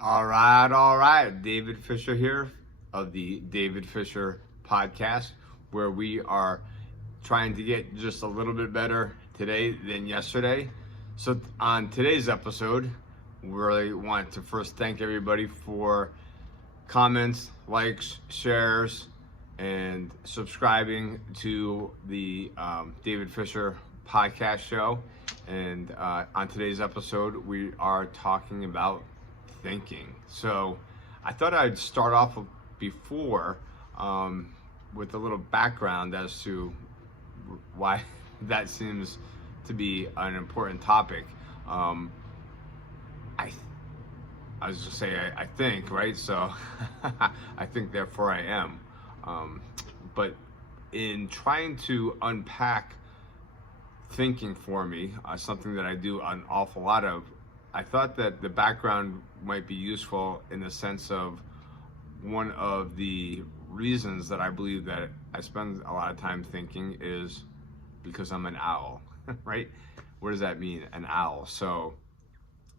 All right. David Fisher here of the David Fisher podcast, where we are trying to get just a little bit better today than yesterday. So, on today's episode, we really want to first thank everybody for comments, likes, shares, and subscribing to the David Fisher podcast show. And on today's episode, we are talking about thinking. So I thought I'd start off before with a little background as to why that seems to be an important topic. I was just say I think, right? So I think, therefore I am. But in trying to unpack thinking for me, something that I do an awful lot of, I thought that the background might be useful in the sense of one of the reasons that I believe that I spend a lot of time thinking is because I'm an owl, right? What does that mean, an owl? So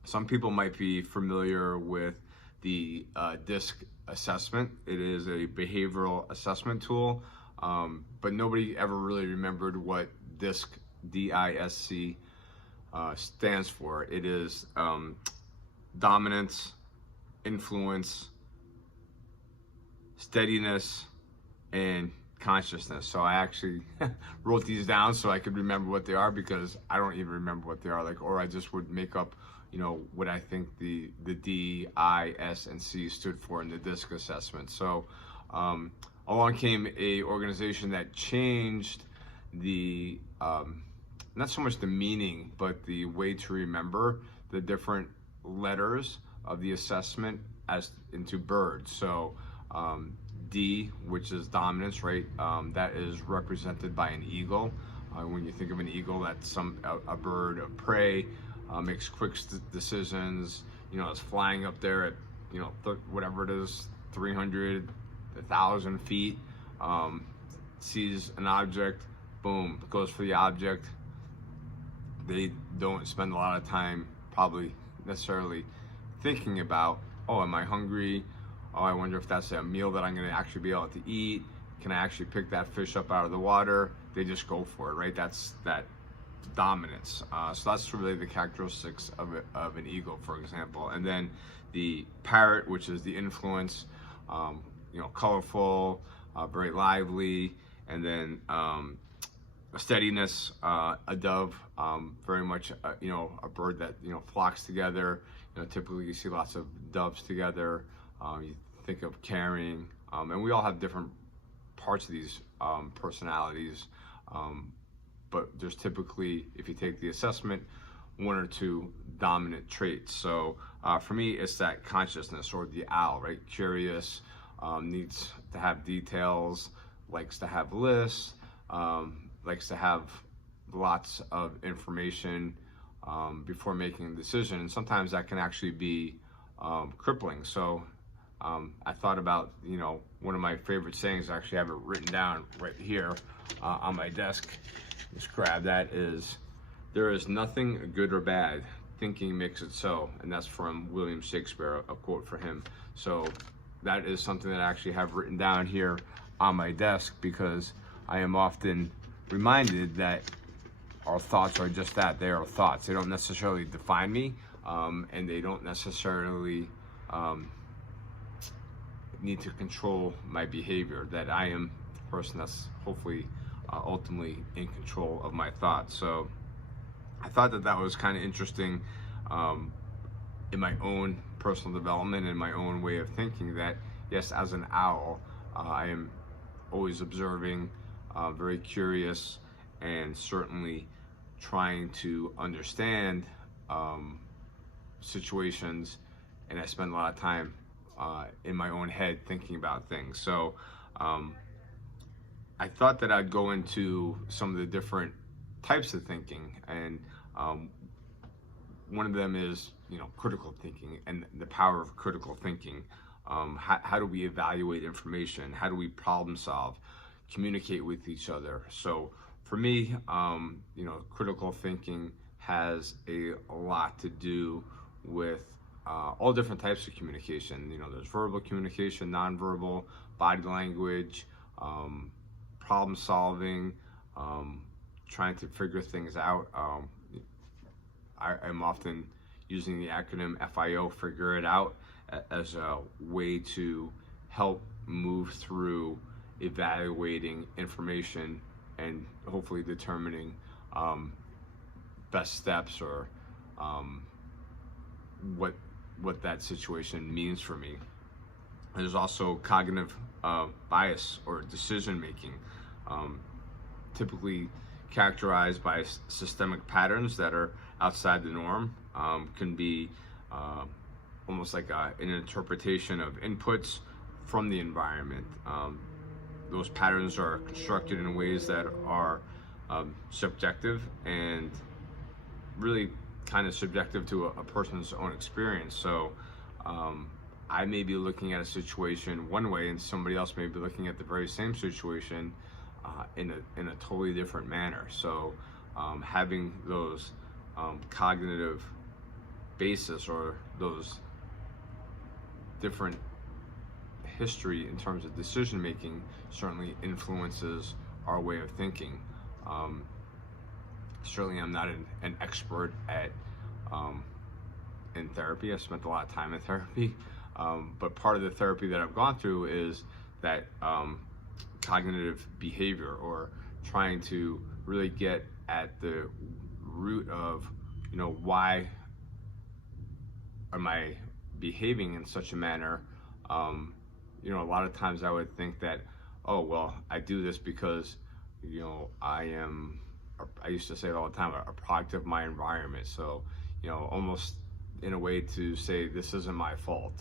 some people might be familiar with the DISC assessment. It is a behavioral assessment tool, but nobody ever really remembered what DISC, D-I-S-C, stands for. It is dominance, influence, steadiness, and consciousness. So I actually wrote these down so I could remember what they are, because I don't even remember what they are, or I just would make up what I think the D, I, S, and C stood for in the DISC assessment. So along came a organization that changed the not so much the meaning, but the way to remember the different letters of the assessment as into birds. So D, which is dominance, right? That is represented by an eagle. When you think of an eagle, that's a bird of prey, makes quick decisions. It's flying up there at whatever it is, 300, 1,000 feet. Sees an object, boom, goes for the object. They don't spend a lot of time probably necessarily thinking about, oh, am I hungry? Oh, I wonder if that's a meal that I'm going to actually be able to eat. Can I actually pick that fish up out of the water? They just go for it, right? That's that dominance. So that's really the characteristics of an eagle, for example. And then the parrot, which is the influence, colorful, very lively, and then steadiness, a dove, very much a bird that flocks together. Typically you see lots of doves together. You think of caring, and we all have different parts of these personalities, but there's typically, if you take the assessment, one or two dominant traits. So for me, it's that consciousness, or the owl, right? Curious, needs to have details, likes to have lists, likes to have lots of information before making a decision. And sometimes that can actually be crippling. So I thought about, one of my favorite sayings. I actually have it written down right here on my desk. Just grab that. Is, there is nothing good or bad, thinking makes it so. And that's from William Shakespeare, a quote for him. So that is something that I actually have written down here on my desk, because I am often reminded that our thoughts are just that. They are thoughts. They don't necessarily define me, and they don't necessarily need to control my behavior. That I am the person that's hopefully ultimately in control of my thoughts. So I thought that was kind of interesting in my own personal development and my own way of thinking, that yes, as an owl, I am always observing, very curious, and certainly trying to understand situations, and I spend a lot of time in my own head thinking about things. So I thought that I'd go into some of the different types of thinking, and one of them is critical thinking, and the power of critical thinking. How do we evaluate information? How do we problem solve, communicate with each other? So for me, critical thinking has a lot to do with all different types of communication. There's verbal communication, nonverbal, body language, problem solving, trying to figure things out. I'm often using the acronym FIO, figure it out, as a way to help move through evaluating information and hopefully determining best steps, or what that situation means for me. There's also cognitive bias or decision making, typically characterized by systemic patterns that are outside the norm. Can be almost like an interpretation of inputs from the environment. Those patterns are constructed in ways that are subjective and really kind of subjective to a person's own experience. So I may be looking at a situation one way, and somebody else may be looking at the very same situation in a totally different manner. So having those cognitive basis, or those different history in terms of decision making, certainly influences our way of thinking. Certainly I'm not an expert at in therapy. I spent a lot of time in therapy, but part of the therapy that I've gone through is that cognitive behavior, or trying to really get at the root of, why am I behaving in such a manner. A lot of times I would think that, oh, well, I do this because, I used to say it all the time, a product of my environment. So, almost in a way to say this isn't my fault.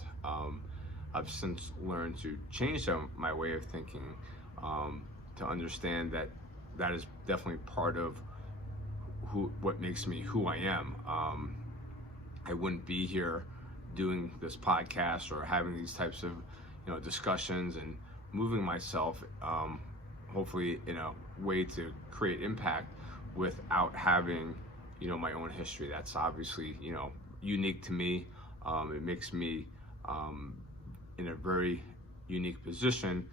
I've since learned to change my way of thinking, to understand that that is definitely part of what makes me who I am. I wouldn't be here doing this podcast or having these types of discussions and moving myself, hopefully in a way to create impact, without having my own history. That's obviously unique to me. It makes me in a very unique position,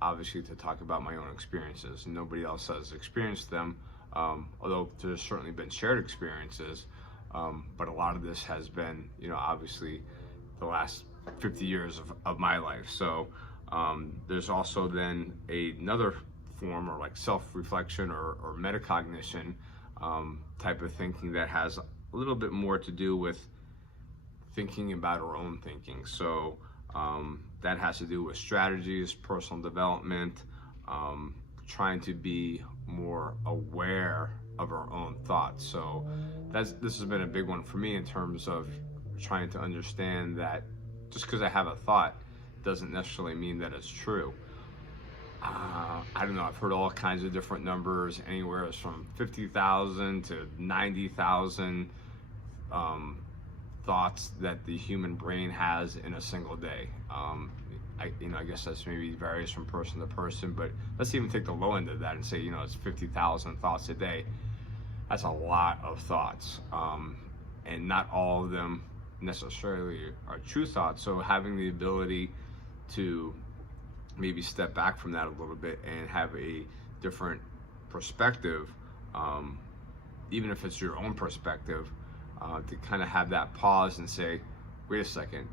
obviously, to talk about my own experiences. Nobody else has experienced them, although there's certainly been shared experiences, but a lot of this has been obviously the last 50 years of my life. So there's also then another form, or like self-reflection or metacognition type of thinking, that has a little bit more to do with thinking about our own thinking. So that has to do with strategies, personal development, trying to be more aware of our own thoughts. So this has been a big one for me, in terms of trying to understand that just because I have a thought doesn't necessarily mean that it's true. I don't know, I've heard all kinds of different numbers, anywhere from 50,000 to 90,000 thoughts that the human brain has in a single day. I guess that's maybe varies from person to person, but let's even take the low end of that and say, it's 50,000 thoughts a day. That's a lot of thoughts, and not all of them necessarily are true thoughts. So having the ability to maybe step back from that a little bit and have a different perspective, even if it's your own perspective, to kind of have that pause and say, wait a second,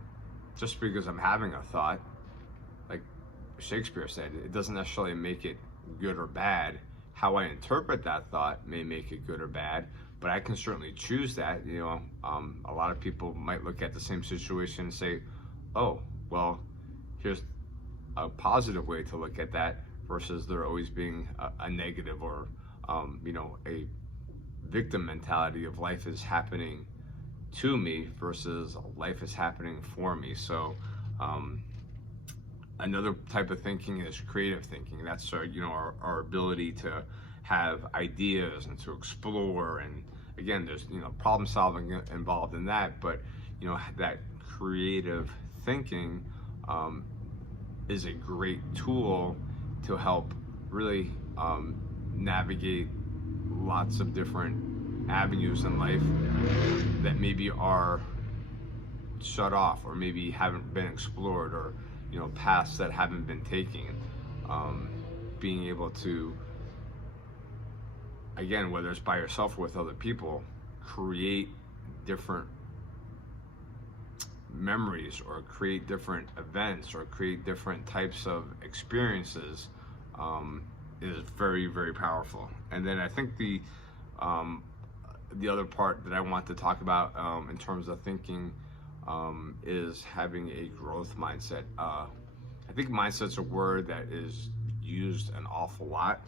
just because I'm having a thought, like Shakespeare said, it doesn't necessarily make it good or bad. How I interpret that thought may make it good or bad, but I can certainly choose that. A lot of people might look at the same situation and say, oh, well, here's a positive way to look at that, versus there always being a negative, or a victim mentality of life is happening to me versus life is happening for me. So another type of thinking is creative thinking. That's our ability to have ideas and to explore, and again, there's problem solving involved in that, but that creative thinking is a great tool to help really navigate lots of different avenues in life that maybe are shut off, or maybe haven't been explored, or paths that haven't been taken. Being able to, again, whether it's by yourself or with other people, create different memories, or create different events, or create different types of experiences, is very, very powerful. And then I think the other part that I want to talk about, in terms of thinking, is having a growth mindset. I think mindset's a word that is used an awful lot,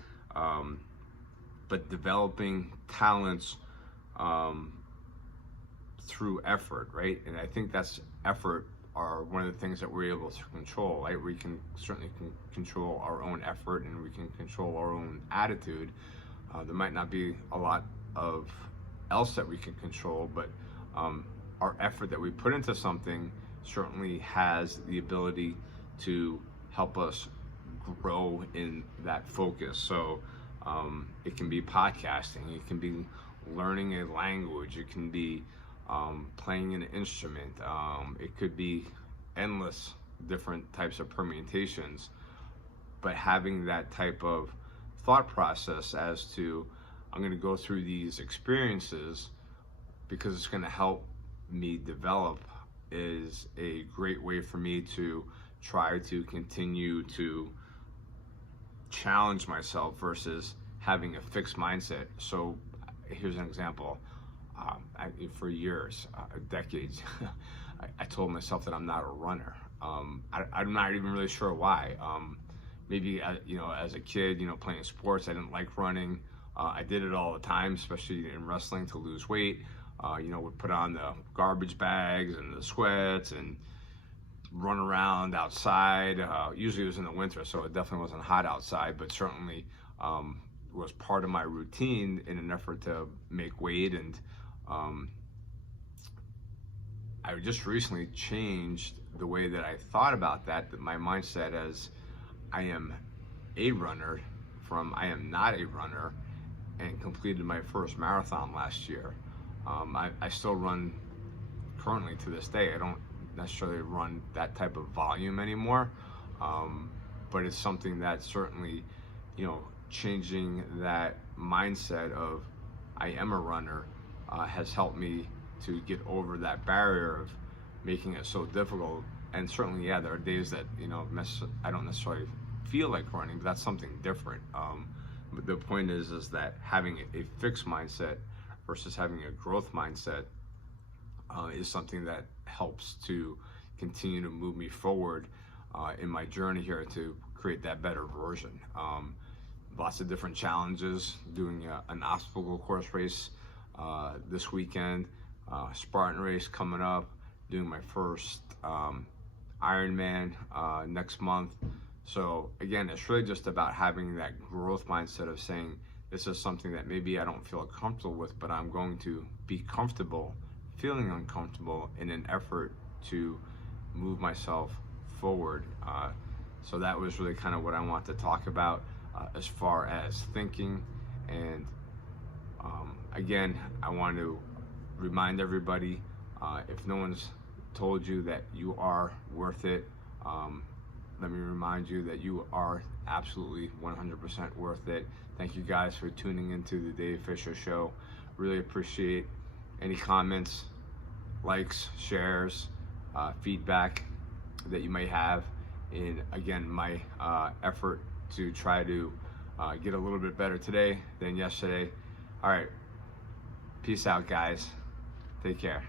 but developing talents through effort, right? And I think that's effort are one of the things that we're able to control, right? We can certainly control our own effort, and we can control our own attitude. There might not be a lot of else that we can control, but our effort that we put into something certainly has the ability to help us grow in that focus. So it can be podcasting, it can be learning a language, it can be playing an instrument, it could be endless different types of permutations. But having that type of thought process as to, I'm going to go through these experiences because it's going to help me develop, is a great way for me to try to continue to challenge myself versus having a fixed mindset. So here's an example. For years, decades, I told myself that I'm not a runner. I'm not even really sure why. Maybe as a kid, playing sports, I didn't like running. I did it all the time, especially in wrestling, to lose weight. Would put on the garbage bags and the sweats and run around outside. Usually it was in the winter, so it definitely wasn't hot outside, but certainly was part of my routine in an effort to make weight. And I just recently changed the way that I thought about that my mindset as I am a runner from I am not a runner, and completed my first marathon last year. I still run currently to this day. I don't necessarily run that type of volume anymore, but it's something that certainly, changing that mindset of I am a runner has helped me to get over that barrier of making it so difficult. And certainly, there are days that I don't necessarily feel like running, but that's something different. But the point is that having a fixed mindset versus having a growth mindset is something that helps to continue to move me forward in my journey here to create that better version. Lots of different challenges, doing an obstacle course race this weekend, Spartan race coming up, doing my first Ironman next month. So again, it's really just about having that growth mindset of saying, this is something that maybe I don't feel comfortable with, but I'm going to be comfortable feeling uncomfortable in an effort to move myself forward. So that was really kind of what I want to talk about as far as thinking. And again, I want to remind everybody, if no one's told you that you are worth it, let me remind you that you are absolutely 100% worth it. Thank you guys for tuning into the Dave Fisher Show. Really appreciate any comments, likes, shares, feedback that you may have in, again, my effort to try to get a little bit better today than yesterday. All right, peace out, guys. Take care.